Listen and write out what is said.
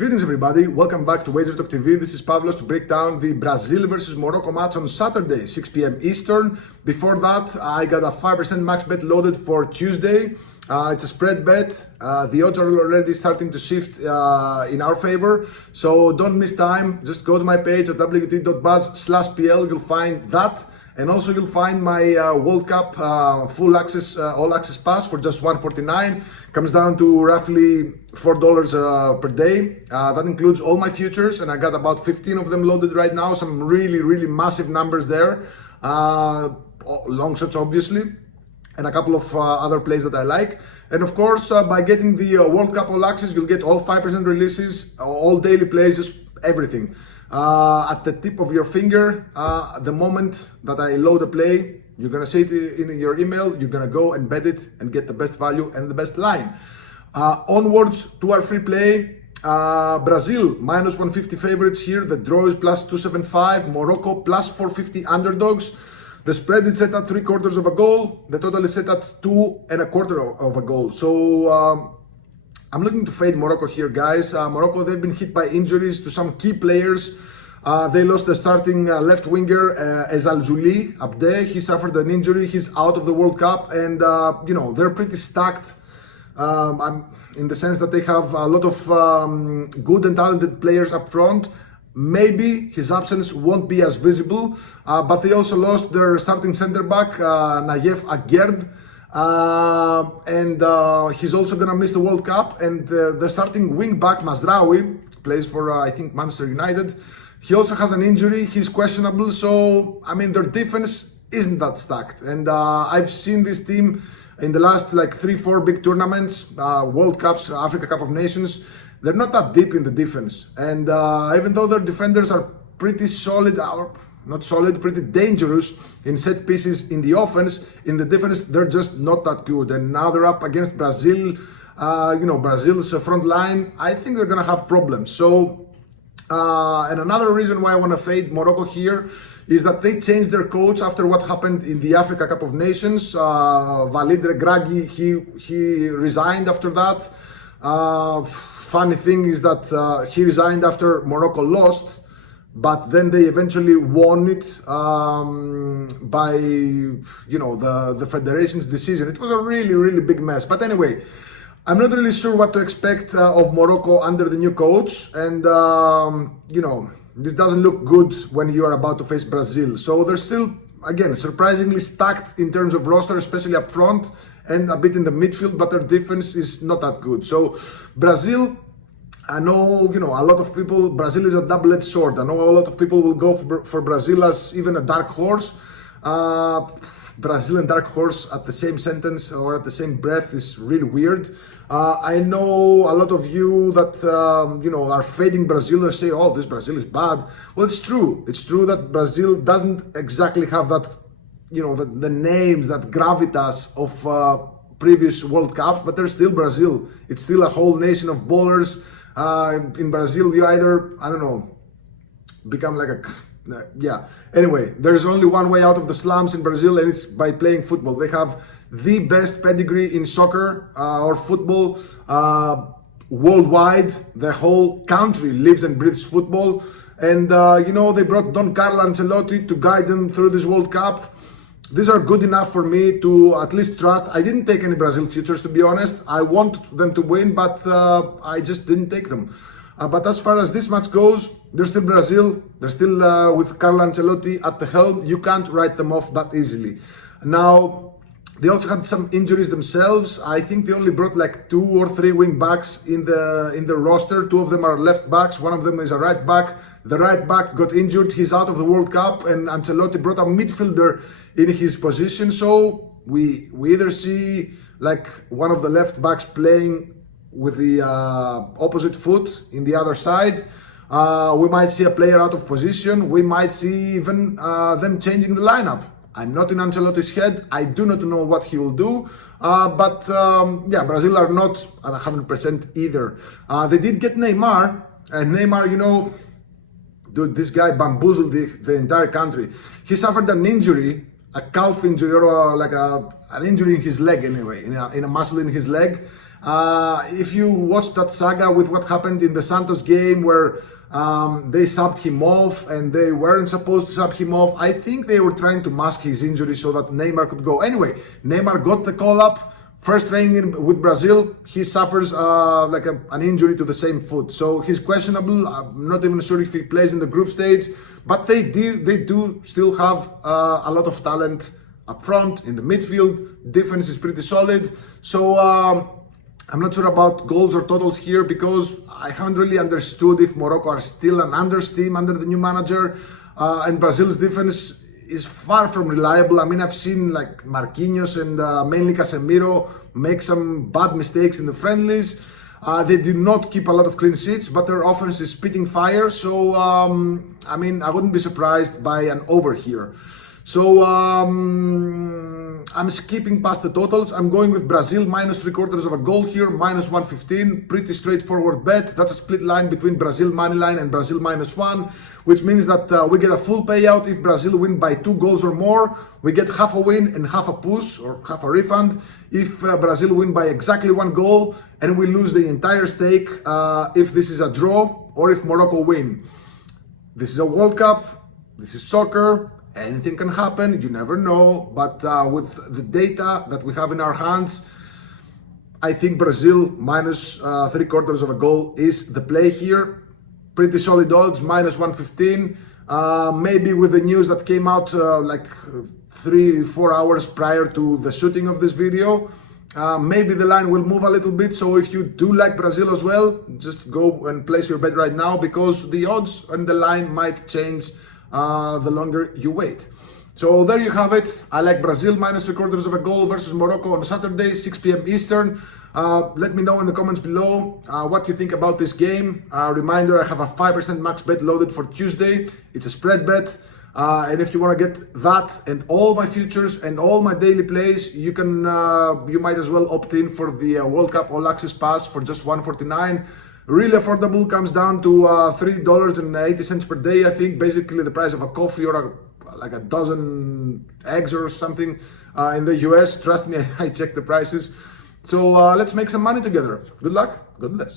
Greetings everybody, welcome back to Wager Talk TV. This is Pavlos to break down the Brazil versus Morocco match on Saturday, 6 p.m. Eastern. Before that, I got a 5% max bet loaded for Tuesday. It's a spread bet. The odds are already starting to shift in our favor. So don't miss time. Just go to my page at wt.buzz/pl. You'll find that. And also you'll find my World Cup full access, all access pass for just $149. Comes down to roughly $4 per day. That includes all my futures, and I got about 15 of them loaded right now. Some really massive numbers there. Long shots obviously, and a couple of other plays that I like. And of course, by getting the World Cup all access, you'll get all 5% releases, all daily plays, just everything. At the tip of your finger, the moment that I load a play, you're gonna see it in your email, you're gonna go and bet it and get the best value and the best line. Onwards to our free play, Brazil minus 150 favorites here, the draw is plus 275, Morocco plus 450 underdogs. The spread is set at 3/4 of a goal, the total is set at 2.25 of a goal. So I'm looking to fade Morocco here, guys. Morocco, they've been hit by injuries to some key players. They lost the starting left winger, Ezal Zouli, Abde. He suffered an injury. He's out of the World Cup. And, they're pretty stacked in the sense that they have a lot of good and talented players up front. Maybe his absence won't be as visible, but they also lost their starting center back, Nayef Aguerd. He's also gonna miss the World Cup, and the starting wing back Mazraoui plays for I think Manchester United. He also has an injury, he's questionable, so I mean their defense isn't that stacked. And I've seen this team in the last like 3-4 big tournaments, World Cups, Africa Cup of Nations. They're not that deep in the defense, and even though their defenders are pretty solid, not solid, pretty dangerous in set pieces in the offense, in the defense they're just not that good. And now they're up against Brazil, Brazil's front line. I think they're gonna have problems. So and another reason why I want to fade Morocco here is that they changed their coach after what happened in the Africa Cup of Nations. Walid Regragui, he resigned after that. Funny thing is that he resigned after Morocco lost, but then they eventually won it by the federation's decision. It was a really big mess. But anyway, I'm not really sure what to expect of Morocco under the new coach, and this doesn't look good when you are about to face Brazil. So they're still, again, surprisingly stacked in terms of roster, especially up front and a bit in the midfield, but their defense is not that good. So Brazil, I know, a lot of people, Brazil is a double-edged sword. I know a lot of people will go for Brazil as even a dark horse. Brazil and dark horse at the same sentence or at the same breath is really weird. I know a lot of you that, are fading Brazil and say, oh, this Brazil is bad. Well, it's true. It's true that Brazil doesn't exactly have that, the names, that gravitas of previous World Cups, but they're still Brazil. It's still a whole nation of ballers. In Brazil, you either, become like Anyway, there's only one way out of the slums in Brazil, and it's by playing football. They have the best pedigree in soccer or football worldwide. The whole country lives and breathes football. And, they brought Don Carlo Ancelotti to guide them through this World Cup. These are good enough for me to at least trust. I didn't take any Brazil futures, to be honest. I want them to win, but I just didn't take them. But as far as this match goes, they're still Brazil. They're still with Carlo Ancelotti at the helm. You can't write them off that easily. Now, they also had some injuries themselves. I think they only brought like 2 or 3 wing backs in the roster. 2 of them are left backs. One of them is a right back. The right back got injured. He's out of the World Cup, and Ancelotti brought a midfielder in his position. So we either see like one of the left backs playing with the opposite foot in the other side. We might see a player out of position. We might see even them changing the lineup. I'm not in Ancelotti's head. I do not know what he will do. But Brazil are not at 100% either. They did get Neymar, and Neymar, dude, this guy bamboozled the entire country. He suffered an injury, a calf injury, or an injury in his leg anyway, in a muscle in his leg. If you watched that saga with what happened in the Santos game where they subbed him off and they weren't supposed to sub him off, I think they were trying to mask his injury so that Neymar could go. Anyway, Neymar got the call up. First training with Brazil, he suffers an injury to the same foot. So he's questionable. I'm not even sure if he plays in the group stage, but they do still have a lot of talent up front, in the midfield. Defense is pretty solid. So I'm not sure about goals or totals here because I haven't really understood if Morocco are still an unders team under the new manager. And Brazil's defense is far from reliable. I mean, I've seen like Marquinhos and mainly Casemiro make some bad mistakes in the friendlies. They do not keep a lot of clean sheets, but their offense is spitting fire. So, I mean, I wouldn't be surprised by an over here. So, I'm skipping past the totals. I'm going with Brazil minus 3/4 of a goal here, minus 115. Pretty straightforward bet. That's a split line between Brazil money line and Brazil -1, which means that we get a full payout if Brazil win by 2 goals or more. We get half a win and half a push or half a refund if Brazil win by exactly 1 goal, and we lose the entire stake if this is a draw or if Morocco win. This is a World Cup. This is soccer. Anything can happen, you never know, but with the data that we have in our hands, I think Brazil minus 3/4 of a goal is the play here. Pretty solid odds, minus 115. Maybe with the news that came out like 3-4 hours prior to the shooting of this video, maybe the line will move a little bit. So if you do like Brazil as well, just go and place your bet right now because the odds and the line might change the longer you wait. So there you have it. I like Brazil minus 3/4 of a goal versus Morocco on Saturday, 6 p.m. Eastern. Let me know in the comments below what you think about this game. Reminder, I have a 5% max bet loaded for Tuesday. It's a spread bet. And if you want to get that and all my futures and all my daily plays, you can you might as well opt in for the World Cup All Access Pass for just $149. Really affordable, comes down to $3.80 per day, I think. Basically the price of a coffee or like a dozen eggs or something in the US. Trust me, I checked the prices. So let's make some money together. Good luck, God bless.